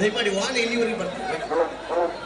ದಯಮಾಡಿ ವಾಹನ ಇಲ್ಲಿವರೆಗೆ ಬರ್ತದೆ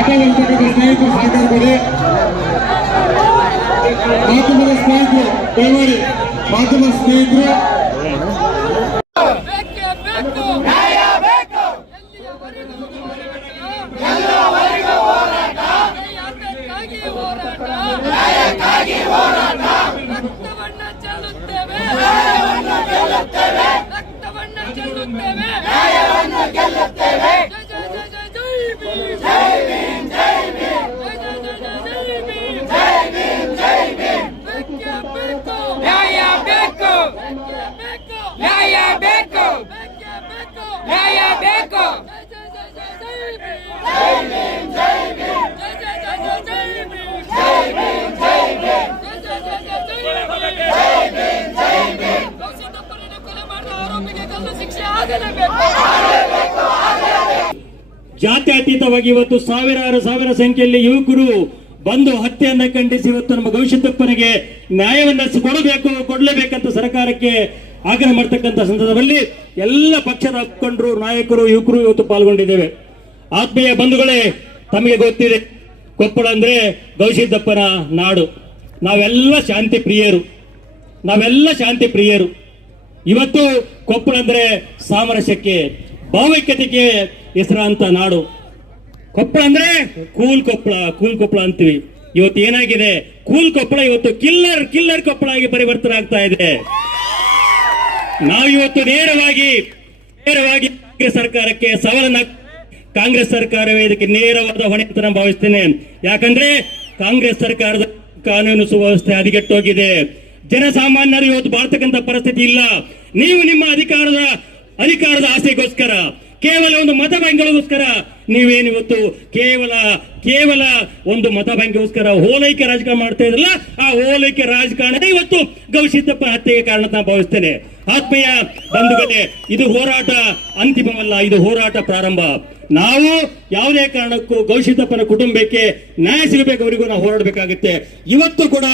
ಅಕಾಲಿಕ ಸ್ನೇಹಿತರು ಸಹಕಾರ ಕೊಡಿ ಮಾಧ್ಯಮದ ಸ್ನೇಹಿತರು ದಯಮಾಡಿ ಮಾಧ್ಯಮ ಸ್ನೇಹಿತರು. ಜಾತ್ಯತೀತವಾಗಿ ಇವತ್ತು ಸಾವಿರಾರು ಸಾವಿರ ಸಂಖ್ಯೆಯಲ್ಲಿ ಯುವಕರು ಬಂದು ಹತ್ಯೆಯನ್ನ ಖಂಡಿಸಿ ಇವತ್ತು ನಮ್ಮ ಗವಿಸಿದ್ದಪ್ಪನಿಗೆ ನ್ಯಾಯವನ್ನ ಕೊಡಬೇಕು, ಕೊಡಲೇಬೇಕಂತ ಸರ್ಕಾರಕ್ಕೆ ಆಗ್ರಹ ಮಾಡ್ತಕ್ಕಂಥ ಸಂದರ್ಭದಲ್ಲಿ ಎಲ್ಲ ಪಕ್ಷದ ಮುಖಂಡರು, ನಾಯಕರು, ಯುವಕರು ಇವತ್ತು ಪಾಲ್ಗೊಂಡಿದ್ದೇವೆ. ಆತ್ಮೀಯ ಬಂಧುಗಳೇ, ತಮಗೆ ಗೊತ್ತಿದೆ, ಕೊಪ್ಪಳ ಅಂದ್ರೆ ಗವಿಸಿದ್ದಪ್ಪನ ನಾಡು. ನಾವೆಲ್ಲ ಶಾಂತಿ ಪ್ರಿಯರು. ನಾವೆಲ್ಲ ಶಾಂತಿ ಪ್ರಿಯರು. ಇವತ್ತು ಕೊಪ್ಪಳ ಅಂದ್ರೆ ಸಾಮರಸ್ಯಕ್ಕೆ, ಭಾವೈಕ್ಯತೆಗೆ ಹೆಸರಾಂತ ನಾಡು. ಕೊಪ್ಪಳ ಅಂದ್ರೆ ಕೂಲ್ ಕೊಪ್ಪಳ ಕೂಲ್ ಕೊಪ್ಪಳ ಅಂತೀವಿ. ಇವತ್ತು ಏನಾಗಿದೆ? ಕೂಲ್ ಕೊಪ್ಪಳ ಇವತ್ತು ಕಿಲ್ಲರ್ ಕಿಲ್ಲರ್ ಕೊಪ್ಪಳ ಆಗಿ ಪರಿವರ್ತನೆ ಆಗ್ತಾ ಇದೆ. ನಾವಿವತ್ತು ನೇರವಾಗಿ ನೇರವಾಗಿ ಕಾಂಗ್ರೆಸ್ ಸರ್ಕಾರಕ್ಕೆ ಸವಾಲನ್ನ ಕಾಂಗ್ರೆಸ್ ಸರ್ಕಾರವೇ ಇದಕ್ಕೆ ನೇರವಾದ ಹೊಣೆ ಅಂತ ನಾನು ಭಾವಿಸ್ತೇನೆ. ಯಾಕಂದ್ರೆ ಕಾಂಗ್ರೆಸ್ ಸರ್ಕಾರದ ಕಾನೂನು ಸುವ್ಯವಸ್ಥೆ ಹದಗೆಟ್ಟೋಗಿದೆ ಜನಸಾಮಾನ್ಯರು ಇವತ್ತು ಬಾಳ್ತಕ್ಕಂಥ ಪರಿಸ್ಥಿತಿ ಇಲ್ಲ. ನೀವು ನಿಮ್ಮ ಅಧಿಕಾರದ ಅಧಿಕಾರದ ಆಸೆಗೋಸ್ಕರ, ಕೇವಲ ಒಂದು ಮತ ಬ್ಯಾಂಕ್ಗಳಿಗೋಸ್ಕರ ನೀವೇನಿವತ್ತು ಕೇವಲ ಕೇವಲ ಒಂದು ಮತ ಬ್ಯಾಂಕ್ಗೋಸ್ಕರ ಓಲೈಕೆ ರಾಜಕಾರಣ ಮಾಡ್ತಾ ಇದ್ರಲ್ಲ, ಆ ಓಲೈಕೆ ರಾಜಕಾರಣ ಇವತ್ತು ಗೌಶಿದ್ದಪ್ಪ ಹತ್ಯೆಗೆ ಕಾರಣ ಭಾವಿಸ್ತೇನೆ. ಆತ್ಮೀಯ ಬಂಧುಗಳೇ, ಇದು ಹೋರಾಟ ಅಂತಿಮವಲ್ಲ, ಇದು ಹೋರಾಟ ಪ್ರಾರಂಭ. ನಾವು ಯಾವುದೇ ಕಾರಣಕ್ಕೂ ಗೌಶಿದ್ದಪ್ಪನ ಕುಟುಂಬಕ್ಕೆ ನ್ಯಾಯ ಸಿಗಬೇಕು, ಅವರಿಗೂ ನಾವು ಹೋರಾಡಬೇಕಾಗುತ್ತೆ. ಇವತ್ತು ಕೂಡ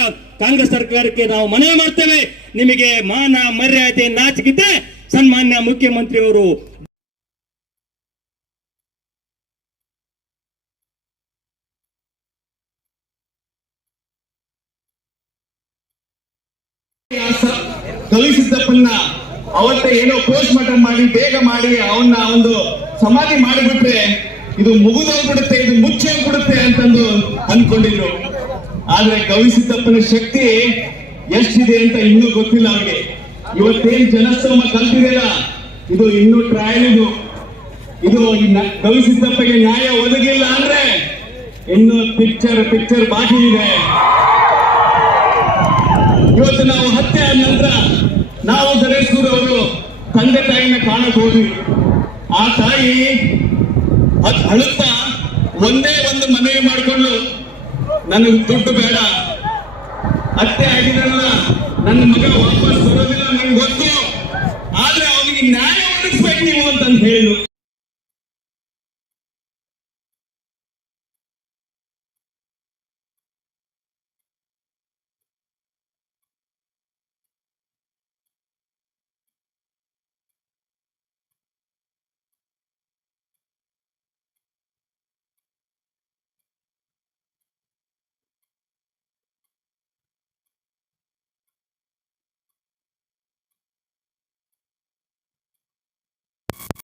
ಕಾಂಗ್ರೆಸ್ ಸರ್ಕಾರಕ್ಕೆ ನಾವು ಮನವಿ ಮಾಡ್ತೇವೆ. ನಿಮಗೆ ಮಾನ, ಮರ್ಯಾದೆ ನಾಚಿಕೆ ಸನ್ಮಾನ್ಯ ಮುಖ್ಯಮಂತ್ರಿಯವರು. ಕಳುಹಿಸಿದ್ದಪ್ಪನ್ನ ಅವತ್ತೇ ಏನೋ ಪೋಸ್ಟ್ ಮಾರ್ಟಮ್ ಮಾಡಿ ಬೇಗ ಮಾಡಿ ಅವನ್ನ ಒಂದು ಸಮಾಧಿ ಮಾಡಿಬಿಟ್ರೆ ಇದು ಮುಗಿದೋಗ್ಬಿಡುತ್ತೆ, ಇದು ಮುಚ್ಚೋಗ್ಬಿಡುತ್ತೆ ಅಂತಂದು ಅನ್ಕೊಂಡಿದ್ರು. ಆದ್ರೆ ಕವಿಸಿದ್ದಪ್ಪನ ಶಕ್ತಿ ಎಷ್ಟಿದೆ ಅಂತ ಇನ್ನೂ ಗೊತ್ತಿಲ್ಲ ಅವ್ರಿಗೆ. ಇವತ್ತೇನ್ ಜನಸ್ತೋಮ ಕಲ್ತಿದೆಯಲ್ಲ, ಇದು ಇನ್ನೂ ಟ್ರಯಲ್ ಇದು. ಇದು ಗವಿಸಿದ್ದಪ್ಪಗೆ ನ್ಯಾಯ ಒದಗಿಲ್ಲ ಅಂದ್ರೆ ಇನ್ನು ಪಿಕ್ಚರ್ ಪಿಕ್ಚರ್ ಬಾಕಿ ಇದೆ. ಇವತ್ತು ನಾವು ಹತ್ಯೆ ಆದ ನಂತರ ತಂದೆ ತಾಯಿನ ಕಾಣಕ್ ಹೋದ್ವಿ ಆ ತಾಯಿ ಅದ್ ಅಳುತ್ತಾ ಒಂದೇ ಒಂದು ಮನವಿ ಮಾಡಿಕೊಂಡು, ನನಗೆ ದುಡ್ಡು ಬೇಡ. ಅತ್ತೆ ಆಗಿದಲ್ಲ ನನ್ನ ಮಗ ವಾಪಸ್ ಬರೋದಿಲ್ಲ ನನ್ಗೆ ಗೊತ್ತು. ಆದ್ರೆ ಅವನಿಗೆ ನ್ಯಾಯ ಒದಗಿಸ್ಬೇಕು ನೀವು ಅಂತಂದು ಹೇಳಿದ್ರು.